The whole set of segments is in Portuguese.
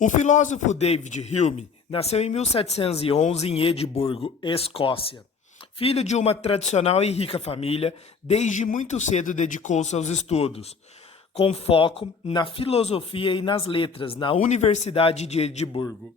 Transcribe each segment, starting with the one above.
O filósofo David Hume nasceu em 1711 em Edimburgo, Escócia. Filho de uma tradicional e rica família, desde muito cedo dedicou-se aos estudos, com foco na filosofia e nas letras na Universidade de Edimburgo.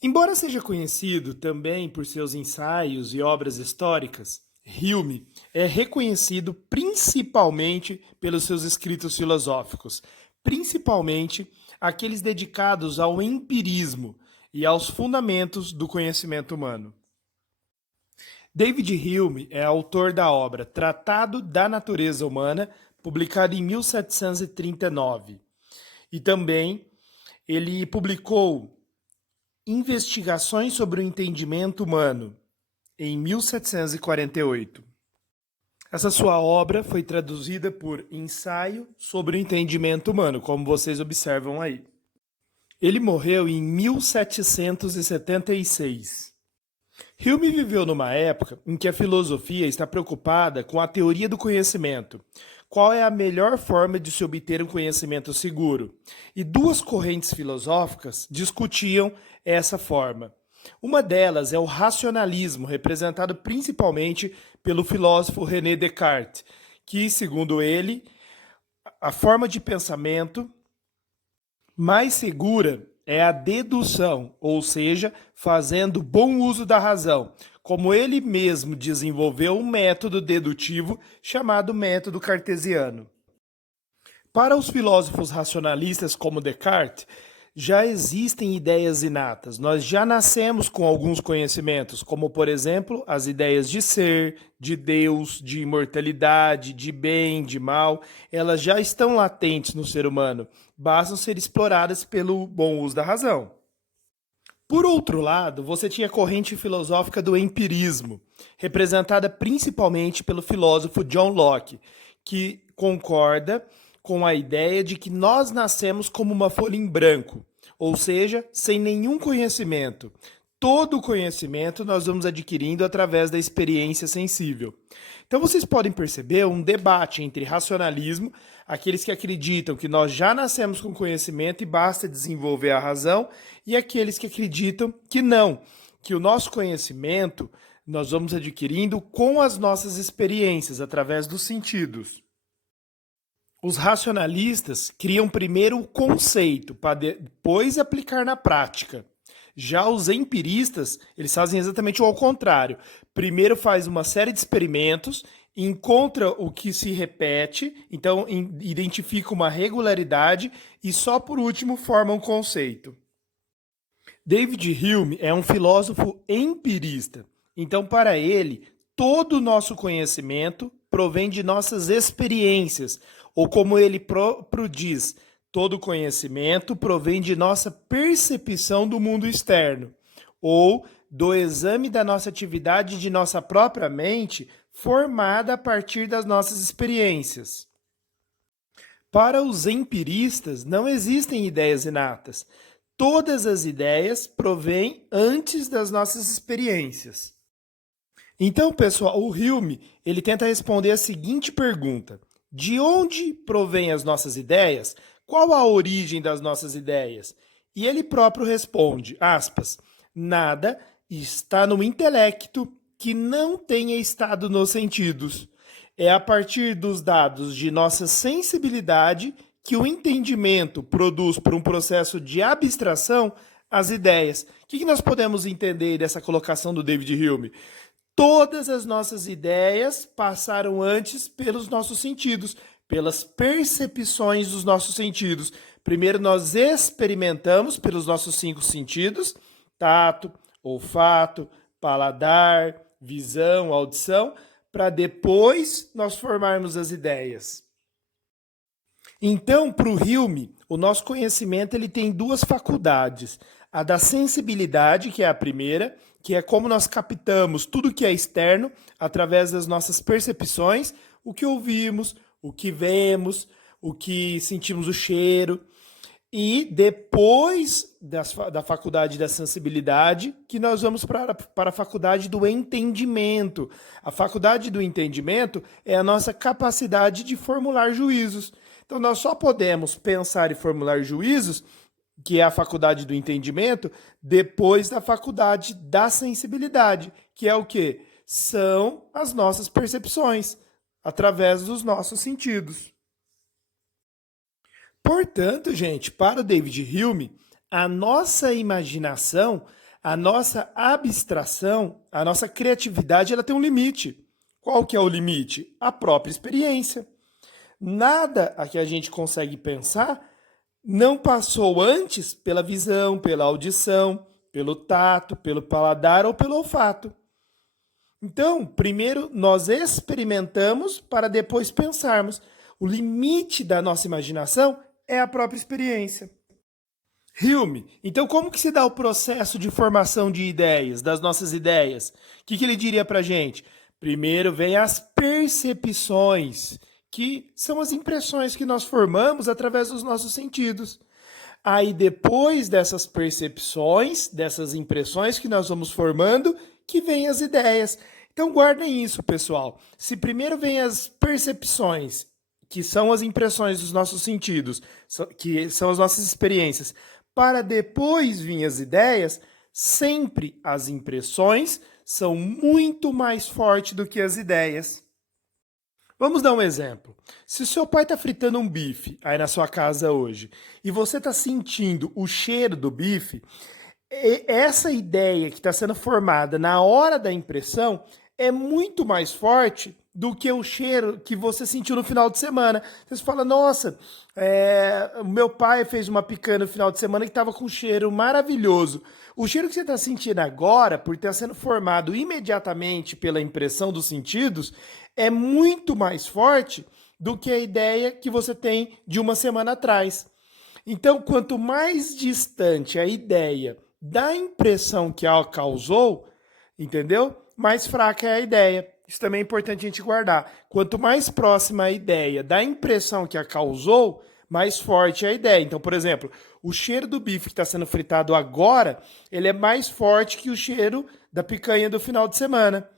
Embora seja conhecido também por seus ensaios e obras históricas, Hume é reconhecido principalmente pelos seus escritos filosóficos, principalmente aqueles dedicados ao empirismo e aos fundamentos do conhecimento humano. David Hume é autor da obra Tratado da Natureza Humana, publicado em 1739. E também ele publicou Investigações sobre o Entendimento Humano, em 1748. Essa sua obra foi traduzida por Ensaio sobre o Entendimento Humano, como vocês observam aí. Ele morreu em 1776. Hume viveu numa época em que a filosofia está preocupada com a teoria do conhecimento. Qual é a melhor forma de se obter um conhecimento seguro? E duas correntes filosóficas discutiam essa forma. Uma delas é o racionalismo, representado principalmente pelo filósofo René Descartes, que, segundo ele, a forma de pensamento mais segura é a dedução, ou seja, fazendo bom uso da razão, como ele mesmo desenvolveu um método dedutivo chamado método cartesiano. Para os filósofos racionalistas como Descartes, já existem ideias inatas. Nós já nascemos com alguns conhecimentos, como, por exemplo, as ideias de ser, de Deus, de imortalidade, de bem, de mal. Elas já estão latentes no ser humano. Bastam ser exploradas pelo bom uso da razão. Por outro lado, você tinha a corrente filosófica do empirismo, representada principalmente pelo filósofo John Locke, que concorda com a ideia de que nós nascemos como uma folha em branco, ou seja, sem nenhum conhecimento. Todo o conhecimento nós vamos adquirindo através da experiência sensível. Então vocês podem perceber um debate entre racionalismo, aqueles que acreditam que nós já nascemos com conhecimento e basta desenvolver a razão, e aqueles que acreditam que não, que o nosso conhecimento nós vamos adquirindo com as nossas experiências, através dos sentidos. Os racionalistas criam primeiro o conceito, para depois aplicar na prática. Já os empiristas, eles fazem exatamente o contrário. Primeiro faz uma série de experimentos, encontra o que se repete, então identifica uma regularidade e só por último forma um conceito. David Hume é um filósofo empirista. Então, para ele, todo o nosso conhecimento provém de nossas experiências, ou como ele próprio diz, todo conhecimento provém de nossa percepção do mundo externo, ou do exame da nossa atividade de nossa própria mente, formada a partir das nossas experiências. Para os empiristas, não existem ideias inatas. Todas as ideias provêm antes das nossas experiências. Então, pessoal, o Hume, ele tenta responder a seguinte pergunta: de onde provém as nossas ideias? Qual a origem das nossas ideias? E ele próprio responde, aspas, nada está no intelecto que não tenha estado nos sentidos. É a partir dos dados de nossa sensibilidade que o entendimento produz, por um processo de abstração, as ideias. O que nós podemos entender dessa colocação do David Hume? Todas as nossas ideias passaram antes pelos nossos sentidos, pelas percepções dos nossos sentidos. Primeiro nós experimentamos pelos nossos 5 sentidos, tato, olfato, paladar, visão, audição, para depois nós formarmos as ideias. Então, para o Hume, o nosso conhecimento ele tem 2 faculdades. A da sensibilidade, que é a primeira, que é como nós captamos tudo que é externo através das nossas percepções, o que ouvimos, o que vemos, o que sentimos o cheiro. E depois da faculdade da sensibilidade, que nós vamos para a faculdade do entendimento. A faculdade do entendimento é a nossa capacidade de formular juízos. Então, nós só podemos pensar e formular juízos que é a faculdade do entendimento, depois da faculdade da sensibilidade, que é o quê? São as nossas percepções, através dos nossos sentidos. Portanto, gente, para o David Hume, a nossa imaginação, a nossa abstração, a nossa criatividade, ela tem um limite. Qual que é o limite? A própria experiência. Nada a que a gente consegue pensar não passou antes pela visão, pela audição, pelo tato, pelo paladar ou pelo olfato. Então, primeiro nós experimentamos para depois pensarmos. O limite da nossa imaginação é a própria experiência. Hume, então como que se dá o processo de formação de ideias, das nossas ideias? O que ele diria para a gente? Primeiro vem as percepções, que são as impressões que nós formamos através dos nossos sentidos. Aí depois dessas percepções, dessas impressões que nós vamos formando, que vem as ideias. Então guardem isso, pessoal. Se primeiro vem as percepções, que são as impressões dos nossos sentidos, que são as nossas experiências, para depois vir as ideias, sempre as impressões são muito mais fortes do que as ideias. Vamos dar um exemplo. Se o seu pai está fritando um bife aí na sua casa hoje e você está sentindo o cheiro do bife, essa ideia que está sendo formada na hora da impressão é muito mais forte do que o cheiro que você sentiu no final de semana. Você fala, nossa, o meu pai fez uma picanha no final de semana que estava com um cheiro maravilhoso. O cheiro que você está sentindo agora, por estar sendo formado imediatamente pela impressão dos sentidos, é muito mais forte do que a ideia que você tem de uma semana atrás. Então, quanto mais distante a ideia da impressão que ela causou, entendeu? Mais fraca é a ideia. Isso também é importante a gente guardar. Quanto mais próxima a ideia da impressão que a causou, mais forte é a ideia. Então, por exemplo, o cheiro do bife que está sendo fritado agora, ele é mais forte que o cheiro da picanha do final de semana.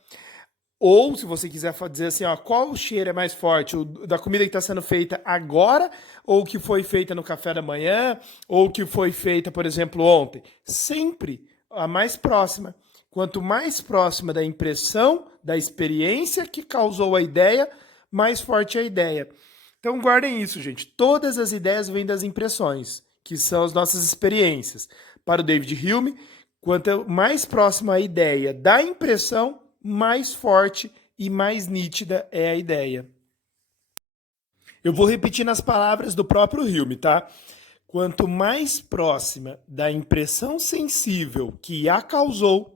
Ou, se você quiser dizer assim, ó, qual o cheiro é mais forte? O da comida que está sendo feita agora, ou que foi feita no café da manhã, ou que foi feita, por exemplo, ontem? Sempre a mais próxima. Quanto mais próxima da impressão, da experiência que causou a ideia, mais forte é a ideia. Então guardem isso, gente. Todas as ideias vêm das impressões, que são as nossas experiências. Para o David Hume, quanto mais próxima a ideia da impressão, mais forte e mais nítida é a ideia. Eu vou repetir nas palavras do próprio Hume, tá? Quanto mais próxima da impressão sensível que a causou,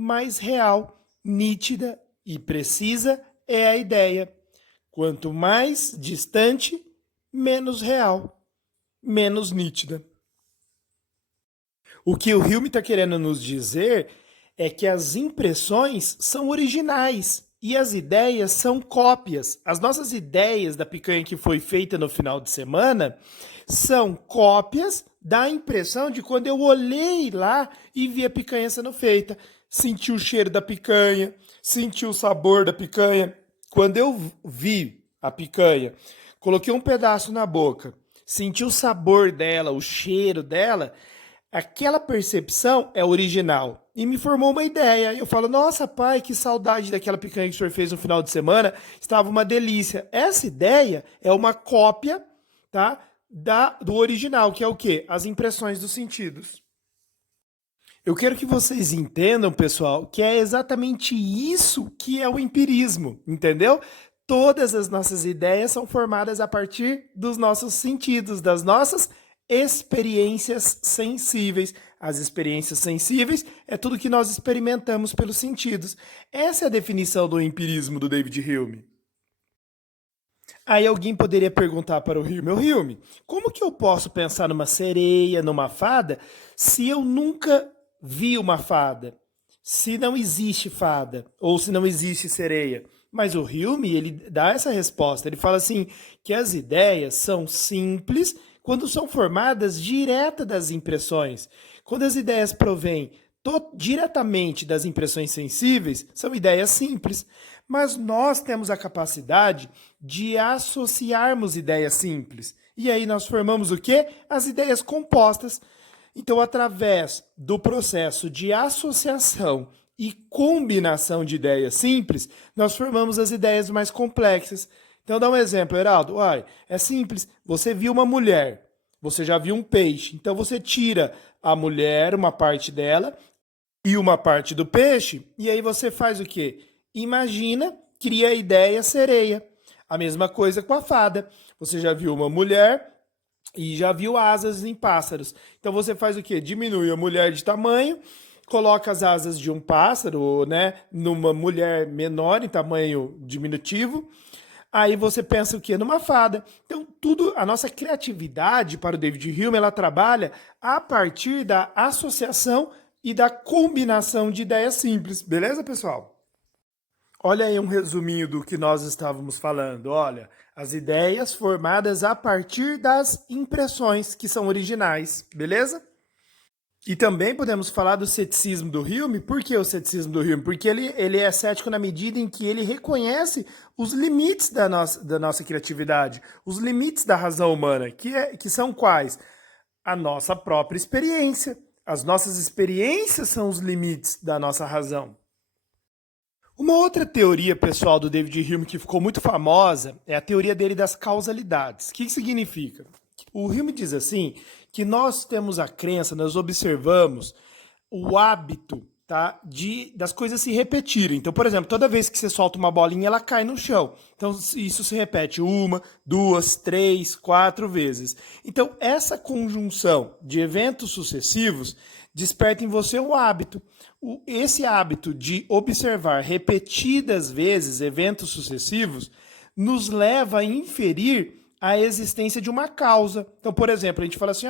mais real, nítida e precisa é a ideia. Quanto mais distante, menos real, menos nítida. O que o Hume está querendo nos dizer é que as impressões são originais e as ideias são cópias. As nossas ideias da picanha que foi feita no final de semana são cópias da impressão de quando eu olhei lá e vi a picanha sendo feita. Senti o cheiro da picanha, senti o sabor da picanha. Quando eu vi a picanha, coloquei um pedaço na boca, senti o sabor dela, o cheiro dela, aquela percepção é original. E me formou uma ideia. Eu falo, nossa, pai, que saudade daquela picanha que o senhor fez no final de semana. Estava uma delícia. Essa ideia é uma cópia, tá, do original, que é o quê? As impressões dos sentidos. Eu quero que vocês entendam, pessoal, que é exatamente isso que é o empirismo, entendeu? Todas as nossas ideias são formadas a partir dos nossos sentidos, das nossas experiências sensíveis. As experiências sensíveis é tudo que nós experimentamos pelos sentidos. Essa é a definição do empirismo do David Hume. Aí alguém poderia perguntar para o Hume, como que eu posso pensar numa sereia, numa fada, se eu nunca vi uma fada? Se não existe fada, ou se não existe sereia? Mas o Hume, ele dá essa resposta. Ele fala assim, que as ideias são simples quando são formadas direta das impressões. Quando as ideias provêm diretamente das impressões sensíveis, são ideias simples. Mas nós temos a capacidade de associarmos ideias simples. E aí nós formamos o quê? As ideias compostas. Então, através do processo de associação e combinação de ideias simples, nós formamos as ideias mais complexas. Então, dá um exemplo, Heraldo. Uai, é simples. Você viu uma mulher, você já viu um peixe. Então, você tira a mulher, uma parte dela, e uma parte do peixe, e aí você faz o quê? Imagina, cria a ideia sereia. A mesma coisa com a fada. Você já viu uma mulher e já viu asas em pássaros. Então você faz o quê? Diminui a mulher de tamanho, coloca as asas de um pássaro, né, numa mulher menor em tamanho diminutivo. Aí você pensa o quê? Numa fada. Então, tudo, a nossa criatividade para o David Hume, ela trabalha a partir da associação e da combinação de ideias simples. Beleza, pessoal? Olha aí um resuminho do que nós estávamos falando. Olha, as ideias formadas a partir das impressões que são originais, beleza? E também podemos falar do ceticismo do Hume. Por que o ceticismo do Hume? Porque ele é cético na medida em que ele reconhece os limites da nossa criatividade, os limites da razão humana, que são quais? A nossa própria experiência. As nossas experiências são os limites da nossa razão. Uma outra teoria pessoal do David Hume que ficou muito famosa é a teoria dele das causalidades. O que significa? O Hume diz assim que nós temos a crença, nós observamos o hábito, tá, das coisas se repetirem. Então, por exemplo, toda vez que você solta uma bolinha, ela cai no chão. Então, isso se repete 1, 2, 3, 4 vezes. Então, essa conjunção de eventos sucessivos desperta em você um hábito. Esse hábito de observar repetidas vezes eventos sucessivos nos leva a inferir a existência de uma causa. Então, por exemplo, a gente fala assim,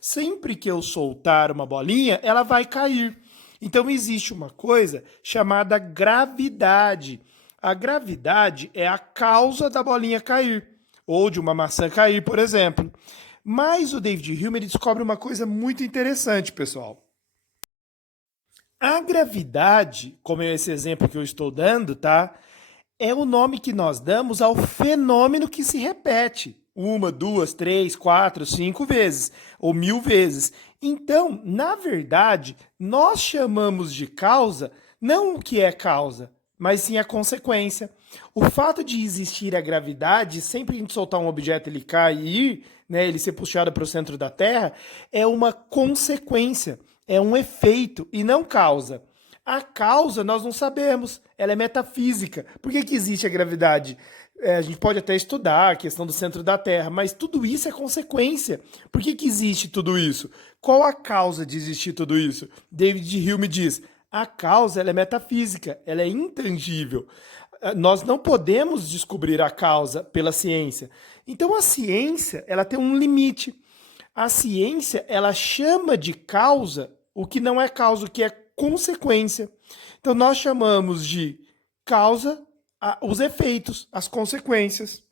sempre que eu soltar uma bolinha, ela vai cair. Então, existe uma coisa chamada gravidade. A gravidade é a causa da bolinha cair, ou de uma maçã cair, por exemplo. Mas o David Hume descobre uma coisa muito interessante, pessoal. A gravidade, como é esse exemplo que eu estou dando, tá? É o nome que nós damos ao fenômeno que se repete 1, 2, 3, 4, 5 vezes, ou 1000 vezes. Então, na verdade, nós chamamos de causa não o que é causa, mas sim a consequência. O fato de existir a gravidade, sempre que a gente soltar um objeto ele cair, né, ele ser puxado para o centro da Terra, é uma consequência, é um efeito e não causa. A causa nós não sabemos, ela é metafísica. Por que existe a gravidade? A gente pode até estudar a questão do centro da Terra, mas tudo isso é consequência. Por que existe tudo isso? Qual a causa de existir tudo isso? David Hume diz, a causa ela é metafísica, ela é intangível. Nós não podemos descobrir a causa pela ciência. Então a ciência ela tem um limite. A ciência ela chama de causa o que não é causa, o que é consequência. Então nós chamamos de causa os efeitos, as consequências.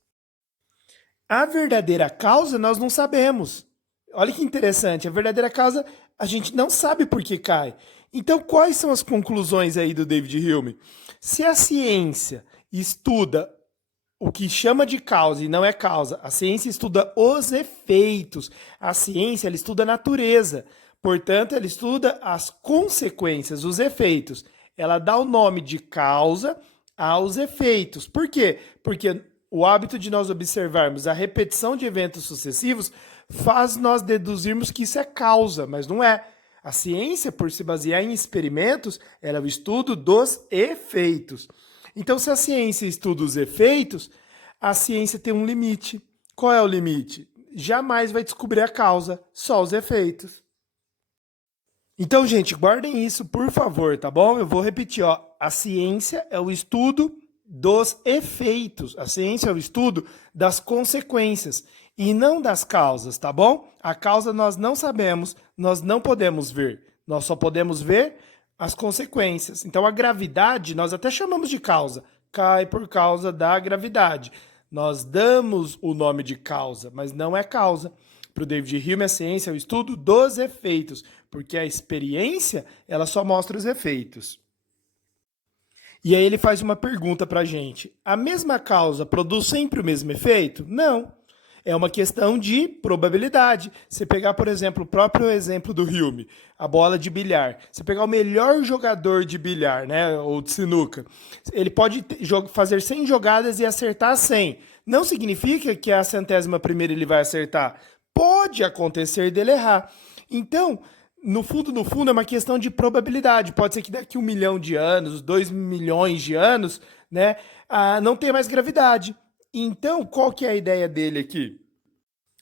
A verdadeira causa nós não sabemos. Olha que interessante, a verdadeira causa a gente não sabe por que cai. Então quais são as conclusões aí do David Hume? Se a ciência estuda o que chama de causa e não é causa, a ciência estuda os efeitos, a ciência ela estuda a natureza. Portanto, ela estuda as consequências, os efeitos. Ela dá o nome de causa aos efeitos. Por quê? Porque o hábito de nós observarmos a repetição de eventos sucessivos faz nós deduzirmos que isso é causa, mas não é. A ciência, por se basear em experimentos, ela é o estudo dos efeitos. Então, se a ciência estuda os efeitos, a ciência tem um limite. Qual é o limite? Jamais vai descobrir a causa, só os efeitos. Então, gente, guardem isso, por favor, tá bom? Eu vou repetir, ó. A ciência é o estudo dos efeitos. A ciência é o estudo das consequências e não das causas, tá bom? A causa nós não sabemos, nós não podemos ver. Nós só podemos ver as consequências. Então, a gravidade, nós até chamamos de causa. Cai por causa da gravidade. Nós damos o nome de causa, mas não é causa. Para o David Hume, a ciência é o estudo dos efeitos, porque a experiência ela só mostra os efeitos. E aí ele faz uma pergunta para a gente. A mesma causa produz sempre o mesmo efeito? Não. É uma questão de probabilidade. Você pegar, por exemplo, o próprio exemplo do Hume, a bola de bilhar. Você pegar o melhor jogador de bilhar, né, ou de sinuca, ele pode fazer 100 jogadas e acertar 100. Não significa que a 100ª ele vai acertar. Pode acontecer dele errar. Então, no fundo, é uma questão de probabilidade. Pode ser que daqui 1 milhão de anos, 2 milhões de anos, né, não tenha mais gravidade. Então, qual que é a ideia dele aqui?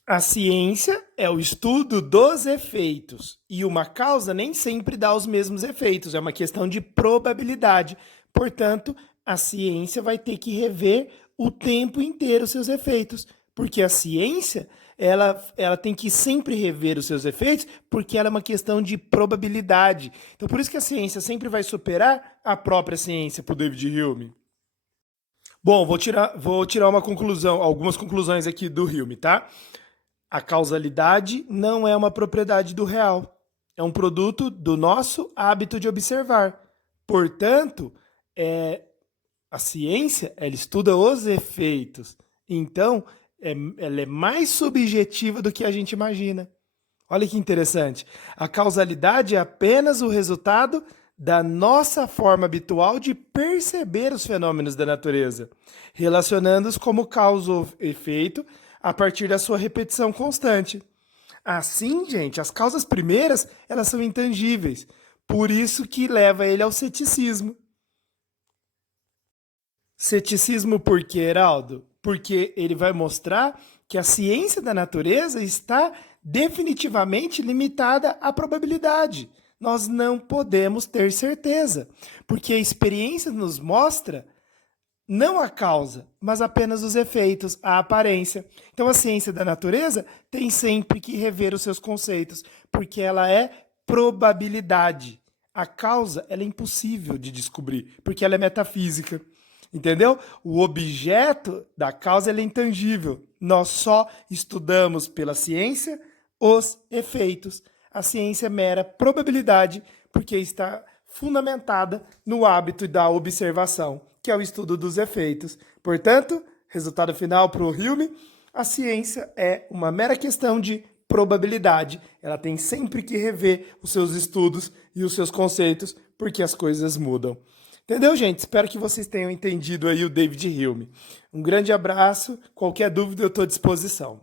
A ciência é o estudo dos efeitos e uma causa nem sempre dá os mesmos efeitos, é uma questão de probabilidade. Portanto, a ciência vai ter que rever o tempo inteiro os seus efeitos, porque a ciência ela tem que sempre rever os seus efeitos, porque ela é uma questão de probabilidade. Então, por isso que a ciência sempre vai superar a própria ciência, para o David Hume. Bom, vou tirar algumas conclusões aqui do Hume, tá? A causalidade não é uma propriedade do real, é um produto do nosso hábito de observar. Portanto, a ciência ela estuda os efeitos. Então, ela é mais subjetiva do que a gente imagina. Olha que interessante. A causalidade é apenas o resultado da nossa forma habitual de perceber os fenômenos da natureza, relacionando-os como causa ou efeito a partir da sua repetição constante. Assim, gente, as causas primeiras, elas são intangíveis. Por isso que leva ele ao ceticismo. Ceticismo por quê, Heraldo? Porque ele vai mostrar que a ciência da natureza está definitivamente limitada à probabilidade. Nós não podemos ter certeza, porque a experiência nos mostra não a causa, mas apenas os efeitos, a aparência. Então a ciência da natureza tem sempre que rever os seus conceitos, porque ela é probabilidade. A causa ela é impossível de descobrir, porque ela é metafísica. Entendeu? O objeto da causa é intangível. Nós só estudamos pela ciência os efeitos. A ciência é mera probabilidade, porque está fundamentada no hábito da observação, que é o estudo dos efeitos. Portanto, resultado final para o Hume, a ciência é uma mera questão de probabilidade. Ela tem sempre que rever os seus estudos e os seus conceitos, porque as coisas mudam. Entendeu, gente? Espero que vocês tenham entendido aí o David Hume. Um grande abraço. Qualquer dúvida, eu estou à disposição.